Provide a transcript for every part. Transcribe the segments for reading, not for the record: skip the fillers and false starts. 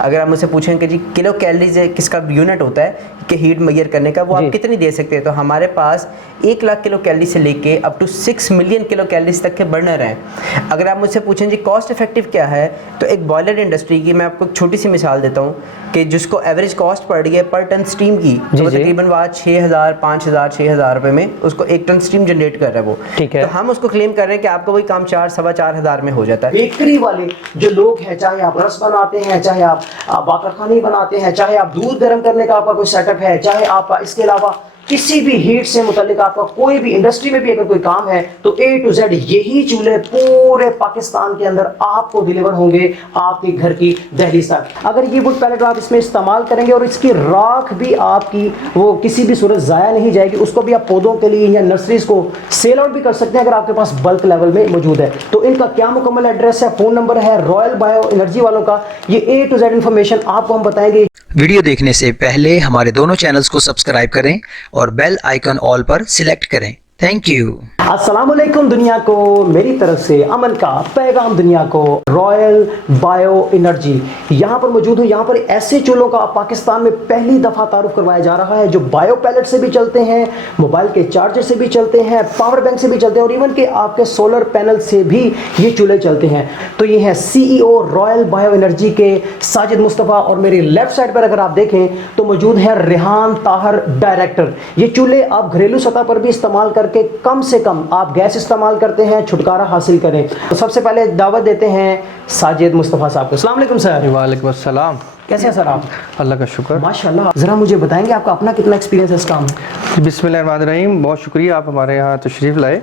अगर आप मुझसे पूछें कि जी किलो कैलोरीज किसका यूनिट होता है कि हीट मेजर करने का, वो आप कितनी दे सकते हैं, तो हमारे पास 1 लाख किलो कैलोरी से लेके up to 6 million kilo calories तक के बर्नर हैं। अगर आप मुझसे पूछें जी कॉस्ट इफेक्टिव क्या है, तो एक बॉयलर इंडस्ट्री की मैं आपको एक छोटी सी मिसाल देता हूँ कि जिसको एवरेज कॉस्ट पड़ रही है पर टन स्टीम की, तो तकरीबन वो आज 6,000 5,000 6,000 रुपये में उसको 1 टन स्टीम जनरेट कर रहा है वो। ठीक है। तो हम उसको क्लेम कर रहे हैं कि आपका वही काम 4-4,500 में हो जाता है। बेकरी वाले जो लोग हैं, चाहे आप रस बनाते हैं, चाहे आप बाकरखानी बनाते हैं, चाहे आप दूध गर्म करने का आपका कोई सेटअप है, चाहे आप इसके अलावा किसी भी हीट से मुतालिक आपका कोई भी इंडस्ट्री में भी अगर कोई काम है, तो A to Z यही चूल्हे पूरे पाकिस्तान के अंदर आपको डिलीवर होंगे आपके घर की दहलीज तक। अगर ये वुड पैलेट आप इसमें इस्तेमाल करेंगे और इसकी राख भी आपकी वो किसी भी सूरत ज़ाया नहीं जाएगी, उसको भी आप पौधों के लिए या नर्सरीज को सेल आउट भी कर सकते हैं अगर आपके पास बल्क लेवल में मौजूद है। तो इनका क्या मुकम्मल एड्रेस है, फ़ोन नंबर है रॉयल बायो एनर्जी वालों का, ये A to Z इन्फॉर्मेशन आपको हम बताएंगे। वीडियो देखने से पहले हमारे दोनों चैनल्स को सब्सक्राइब करें और बेल आइकन ऑल पर सिलेक्ट करें। Thank you. अस्सलामुअलैकुम दुनिया को, मेरी तरफ से अमन का पैगाम दुनिया को। रॉयल बायो एनर्जी यहाँ पर मौजूद हूँ। यहाँ पर ऐसे चूल्हों का पाकिस्तान में पहली दफ़ा तारुफ करवाया जा रहा है जो बायो पैलेट से भी चलते हैं, मोबाइल के चार्जर से भी चलते हैं, पावर बैंक से भी चलते हैं और इवन के आपके सोलर पैनल से भी ये चूल्हे चलते हैं। तो ये हैं CEO रॉयल बायो एनर्जी के साजिद मुस्तफ़ा और मेरी लेफ्ट साइड पर अगर आप देखें तो मौजूद है रेहान ताहर डायरेक्टर। ये चूल्हे आप घरेलू सतह पर भी इस्तेमाल करके कम से कम आप गैस इस्तेमाल करते हैं, छुटकारा हासिल करें। तो सबसे पहले दावत देते हैं साजिद मुस्तफ़ा साहब को। अस्सलाम वालेकुम सर। वालेकुम अस्सलाम। कैसे हैं सर आप? अल्लाह का शुक्र। माशाल्लाह। ज़रा मुझे बताएंगे आपका अपना कितना एक्सपीरियंस है इस काम में? बिस्मिल्लाहिर्रहमानिर्रहीम। बहुत शुक्रिया आप हमारे यहाँ तशरीफ़ लाए।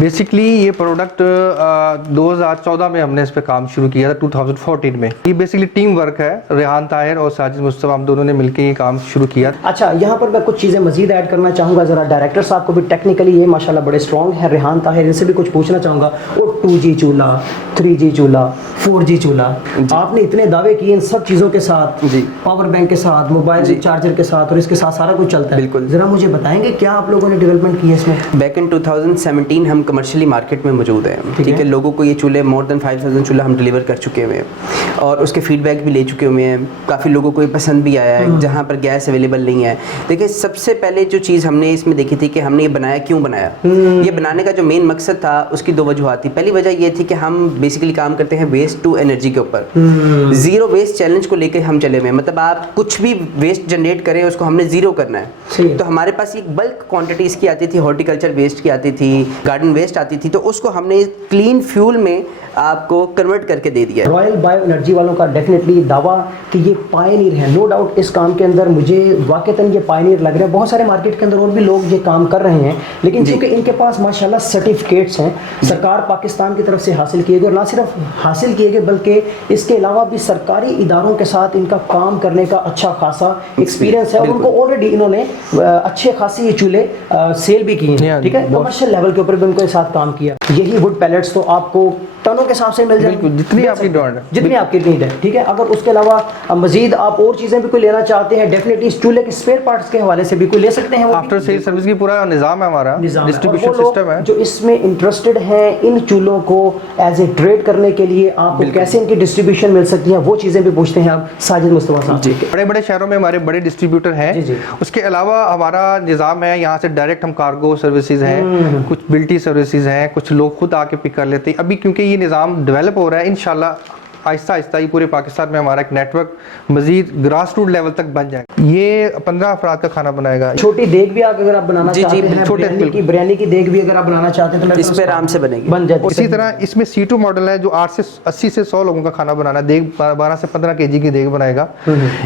बेसिकली ये प्रोडक्ट 2014 में हमने इस पे काम शुरू किया था, 2014 में। ये बेसिकली टीम वर्क है, रेहान ताहिर और साजिद मुस्तफ़ा हम दोनों ने मिलकर ये काम शुरू किया। अच्छा, यहाँ पर मैं कुछ चीज़ें मजीद ऐड करना चाहूँगा। ज़रा डायरेक्टर साहब को भी टेक्निकली ये माशाल्लाह बड़े स्ट्रॉन्ग है, रेहान ताहिर, इनसे भी कुछ पूछना चाहूँगा। वो 2G चूल्हा, 3G चूल्हा, 4G चूल्हा, आपने इतने दावे किए इन सब चीज़ों के साथ, पावर बैंक के साथ, मोबाइल चार्जर के साथ और इसके साथ सारा कुछ चलता है। बिल्कुल। ज़रा मुझे बताएंगे क्या आप लोगों ने डेवलपमेंट की है इसमें? बैक इन 2017 हम कमर्शियली मार्केट में मौजूद हैं। ठीक है, लोगों को ये चूल्हे मोर देन 5,000 चूल्हा हम डिलीवर कर चुके हुए हैं और उसके फीडबैक भी ले चुके हुए हैं। काफ़ी लोगों को ये पसंद भी आया है जहाँ पर गैस अवेलेबल नहीं है। देखिए, सबसे पहले जो चीज़ हमने इसमें देखी थी कि हमने ये बनाया क्यों बनाया। ये बनाने का जो मेन मकसद था उसकी 2 वजूहात थी। पहली वजह ये थी कि हम बेसिकली काम करते हैं वेस्ट टू एनर्जी के ऊपर। ज़ीरो वेस्ट चैलेंज को लेकर हम चले हुए हैं, मतलब आप कुछ भी वेस्ट जनरेट करें उसको हमने ज़ीरो करना है। तो हमारे पास एक बल्क क्वांटिटी इसकी आती थी, हॉर्टिकल्चर वेस्ट की आती थी, गार्डन वेस्ट आती थी, तो उसको हमने क्लीन फ्यूल में आपको कन्वर्ट करके दे दिया। रॉयल बायो एनर्जी वालों का डेफिनेटली दावा कि ये पायनियर है, नो डाउट इस काम के अंदर मुझे वाकईतन ये पायनियर लग रहा है। बहुत सारे मार्केट के अंदर और भी लोग ये काम कर रहे हैं, लेकिन क्योंकि इनके पास माशाल्लाह सर्टिफिकेट्स हैं सरकार पाकिस्तान की तरफ से हासिल किए गए, और ना सिर्फ हासिल किए गए बल्कि इसके अलावा भी सरकारी इदारों के साथ इनका काम करने का अच्छा खासा एक्सपीरियंस है और उनको ऑलरेडी इन्होंने अच्छे खासी ये चूल्हे सेल भी किए हैं। ठीक है, कमर्शियल लेवल के ऊपर भी उनको साथ काम किया। यही वुड पैलेट्स तो आपको टनों के हिसाब से मिल जाएंगे, जितनी आपकी डिमांड है, जितनी आपकी नीड है। ठीक है, अगर उसके अलावा मजीद आप और चीज़ें भी कोई लेना चाहते हैं, डेफिनेटली इस चूल्हे के स्पेयर पार्ट्स के हवाले से भी कोई ले सकते हैं। आफ्टर सेल सर्विस की पूरा निज़ाम है हमारा, डिस्ट्रीब्यूशन सिस्टम है। जो इसमें इंटरेस्टेड हैं इन चूल्हों को एज ए ट्रेड करने के लिए आपको कैसे इनकी डिस्ट्रीब्यूशन मिल सकती है, वो चीज़ें भी पूछते हैं आप साजिद मुस्तफ़ा साहब। बड़े बड़े शहरों में हमारे बड़े डिस्ट्रीब्यूटर हैं। उसके अलावा हमारा निज़ाम है, यहाँ से डायरेक्ट हम कार्गो सर्विसेज हैं, कुछ बिल्टी सर्विसेज हैं, कुछ लोग खुद आके पिक कर लेते हैं। अभी क्योंकि ये निज़ाम डेवलप हो रहा है, इंशाल्लाह आहिस्ता आहिस्ता ही पूरे पाकिस्तान में हमारा एक नेटवर्क मजीद ग्रास रूट लेवल तक बन जाएगा। ये 15 अफराद का खाना बनाएगा। छोटी देग भी अगर आप बनाना चाहते हैं, छोटे बिरयानी की देग भी अगर आप बनाना चाहते हैं तो इस पे आराम से बनेगी, बन जाती है। इसी तरह इसमें C2 मॉडल है जो 80 से 100 लोगों का खाना बनाना, देग 12 से 15 kg की देग बनाएगा।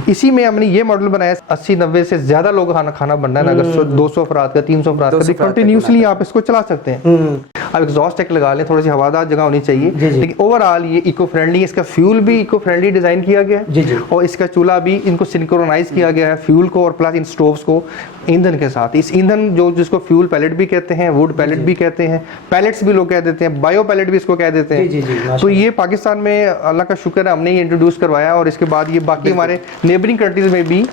इसी में हमने ये मॉडल बनाया 80-90 से ज्यादा लोग खाना बनना है, अगर 200 अफराद का, 300 अफराद का, कंटिन्यूसली आप इसको चला सकते हैं। आप एग्जॉस्ट टैक लगा लें, थोड़ी सी हवादार जगह होनी चाहिए, लेकिन ओवरऑल ये इको फ्रेंडली, इसका फ्यूल भी इको फ्रेंडली डिजाइन किया गया है और इसका चूल्हा भी इनको सिंक्रोनाइज किया गया है फ्यूल को और प्लस इन स्टोव्स को ईंधन के साथ। इस ईंधन जो जिसको फ्यूल पैलेट भी कहते हैं, वुड पैलेट भी कहते हैं, पैलेट्स भी लोग कह देते हैं, बायो पैलेट भी इसको कह देते हैं। तो ये पाकिस्तान में अल्लाह का शुक्र है हमने ये इंट्रोड्यूस करवाया और इसके बाद ये बाकी हमारे नेबरिंग कंट्रीज में भी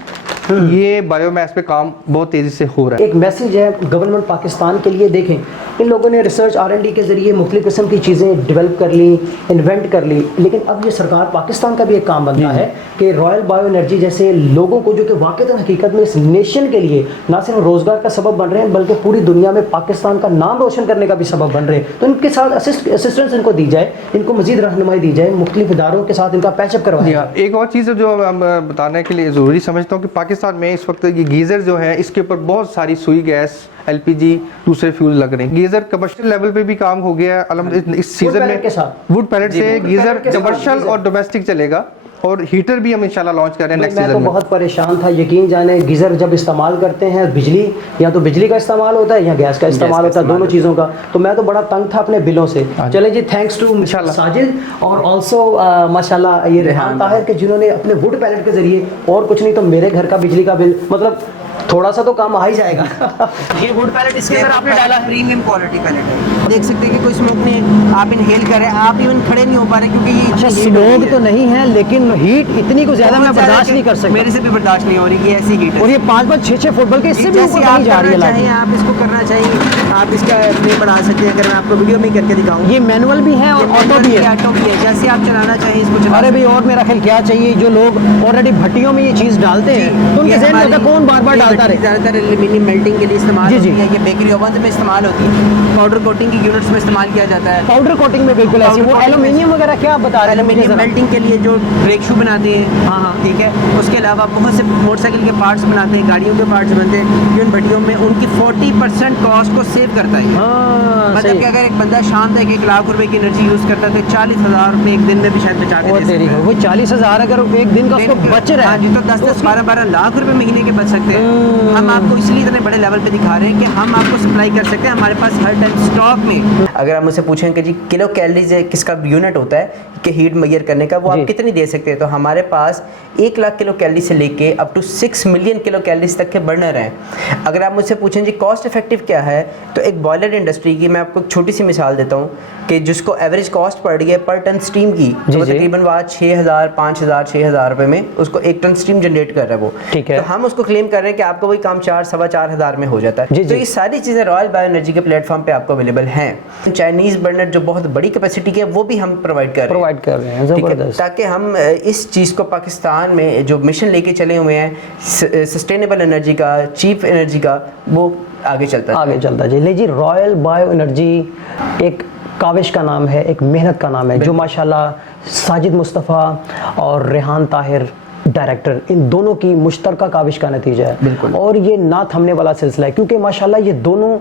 ये बायोमास पे काम बहुत तेजी से हो रहा है। एक मैसेज है गवर्नमेंट पाकिस्तान के लिए, देखें इन लोगों ने रिसर्च R&D के ज़रिए मुख्तलिफ किस्म की चीज़ें डेवलप कर ली, इन्वेंट कर ली, लेकिन अब ये सरकार पाकिस्तान का भी एक काम बनता है कि रॉयल बायो एनर्जी जैसे लोगों को, जो कि वाक़ईतन हकीकत में इस नेशन के लिए ना सिर्फ रोज़गार का सबब बन रहे हैं बल्कि पूरी दुनिया में पाकिस्तान का नाम रोशन करने का भी सबब बन रहे हैं, तो इनके साथ असिस्टेंस इनको दी जाए, इनको मज़ीद रहनुमाई दी जाए, मुख्तलिफ इदारों के साथ इनका पैचअप करवाया जाए। एक और चीज़ है जो मैं बताने के लिए ज़रूरी समझता हूँ कि पाकिस्तान में इस वक्त ये गीज़र जो है, इसके ऊपर बहुत सारी सुई गैस, LPG, दूसरे फ्यूल लग रहे हैं। गीज़र कमर्शियल लेवल पे भी काम हो गया है इस सीजन में, वुड पैलेट से गीज़र कमर्शियल और डोमेस्टिक चलेगा, और हीटर भी हम इंशाल्लाह लॉन्च कर रहे हैं नेक्स्ट सीजन में। मैं तो बहुत परेशान था, यकीन जाने, गीज़र जब इस्तेमाल करते हैं बिजली, या तो बिजली का इस्तेमाल होता है या गैस का इस्तेमाल होता है, दोनों चीज़ों का, तो मैं तो बड़ा तंग था अपने बिलों से। चले जी, थैंक्स टू साजिद और ऑल्सो माशाल्लाह ये रेहान ताहिर के, जिन्होंने अपने वुड पैलेट के ज़रिए, और कुछ नहीं तो मेरे घर का बिजली का बिल मतलब थोड़ा सा तो काम आ ही जाएगा। ये वुड पैलेट इसके अंदर आपने डाला है, प्रीमियम क्वालिटी पैलेट है, देख सकते हैं कि कोई स्मोक नहीं है, आप इनहेल कर रहे हैं, आप इवन खड़े नहीं हो पा रहे क्योंकि ये अच्छा स्मोक तो नहीं है, लेकिन हीट इतनी को ज़्यादा मैं बर्दाश्त नहीं कर सकता, मेरे से भी बर्दाश्त नहीं हो रही, ये ऐसी हीट और ये 5-6 फुटबॉल के इससे भी ऊपर आप नहीं जा रही है करना लाइट। चाहिए, आप इसको करना चाहिए, आप इसका फ्लेम बढ़ा सकते हैं, अगर मैं आपको वीडियो में करके दिखाऊं। ये मैनुअल भी है और ऑटो भी है, ऑटो भी है, जैसे आप चलाना चाहिए इसको चला। अरे भाई, और मेरा ख्याल क्या चाहिए, जो लोग ऑलरेडी भट्टियों में ये चीज़ डालते हैं तो उनके ज़हन में होता है कौन बार बार डालता रहे। ज़्यादातर एल्यूमिनियम मेल्टिंग के लिए इस्तेमाल जी, होती जी। है, ये बेकरी ओवन में इस्तेमाल होती है, पाउडर कोटिंग की यूनिट्स में इस्तेमाल किया जाता है। पाउडर कोटिंग में बिल्कुल ऐसी, वो एल्यूमिनियम वगैरह क्या आप बता रहे हैं मुझे एल्यूमिनियम ज़रा? मेल्टिंग के लिए जो ब्रेक शू बनाते हैं, हाँ, ठीक है, उसके अलावा बहुत से मोटरसाइकिल के पार्ट्स बनाते हैं, गाड़ियों के पार्ट्स बनते हैं, जो इन भट्टियों में उनकी 40% कॉस्ट को सेव करता है। हाँ, मतलब सही। कि अगर एक बंदा शाम तक 1 लाख रुपए की एनर्जी यूज़ करता है तो 40,000 रुपये एक दिन में भी शायद बचा के वो दे तेरी सकता है। वो 40,000 अगर एक दिन का उसको बच रहा हाँ है, जी, तो 10-10, 12-12 लाख रुपए महीने के बच सकते हैं। हम आपको इसलिए इतने बड़े लेवल पे दिखा रहे हैं कि हम आपको सप्लाई कर सकते हैं, हमारे पास हर टाइम स्टॉक में। अगर आप मुझसे पूछें कि जी किलो कैलोरीज किसका यूनिट होता है कि हीट मेजर करने का, वो आप कितनी दे सकते हैं, तो हमारे पास 1 लाख किलो कैलोरी से लेके up to 6 million kilo calories तक के बर्नर हैं। अगर आप मुझसे पूछें जी कॉस्ट इफेक्टिव क्या है, तो एक बॉयलर इंडस्ट्री की मैं आपको एक छोटी सी मिसाल देता हूँ कि जिसको एवरेज कॉस्ट पड़ रही है पर टन स्टीम की, तो तकरीबन वहाँ 6,000, 5,000, 6,000 रुपये में उसको 1 टन स्टीम जनरेट कर रहा है वो, ठीक है। तो हम उसको क्लेम कर रहे हैं कि आपको वही काम 4-4,500 में हो जाता है। तो ये सारी चीज़ें रॉयल बायो एनर्जी के प्लेटफॉर्म पे आपको अवेलेबल हैं। चाइनीज़ बर्नर जो बहुत बड़ी कैपेसिटी के, वो भी हम प्रोवाइड कर रहे हैं, ज़बरदस्त, ताकि हम इस चीज़ को पाकिस्तान में जो मिशन लेके चले हुए हैं सस्टेनेबल एनर्जी का, चीप एनर्जी का, वो आगे चलता है। जी। ले जी, रॉयल बायो एनर्जी एक काविश का नाम है, एक मेहनत का नाम है, जो माशाल्लाह साजिद मुस्तफ़ा और रेहान ताहिर डायरेक्टर, इन दोनों की मुश्तरका काविश का नतीजा है। बिल्कुल। और ये ना थमने वाला सिलसिला है, क्योंकि माशाल्लाह ये दोनों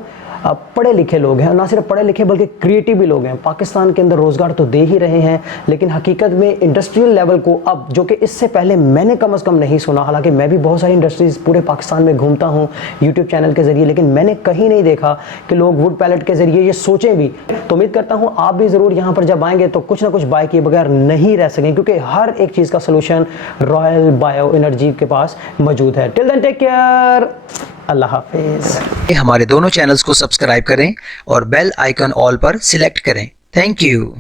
पढ़े लिखे लोग हैं, ना सिर्फ पढ़े लिखे बल्कि क्रिएटिव भी लोग हैं। पाकिस्तान के अंदर रोज़गार तो दे ही रहे हैं, लेकिन हकीकत में इंडस्ट्रियल लेवल को अब, जो कि इससे पहले मैंने कम से कम नहीं सुना, हालांकि मैं भी बहुत सारी इंडस्ट्रीज़ पूरे पाकिस्तान में घूमता हूँ यूट्यूब चैनल के ज़रिए, लेकिन मैंने कहीं नहीं देखा कि लोग वुड पैलेट के ज़रिए ये सोचें भी। तो उम्मीद करता हूँ आप भी ज़रूर यहाँ पर जब आएंगे तो कुछ ना कुछ बाय किए बगैर नहीं रह सकें, क्योंकि हर एक चीज़ का सोल्यूशन रॉयल बायो एनर्जी के पास मौजूद है। टिल देन टेक केयर, अल्लाह हाफिज़। हमारे दोनों चैनल्स को सब्सक्राइब करें और बेल आइकन ऑल पर सिलेक्ट करें। Thank you.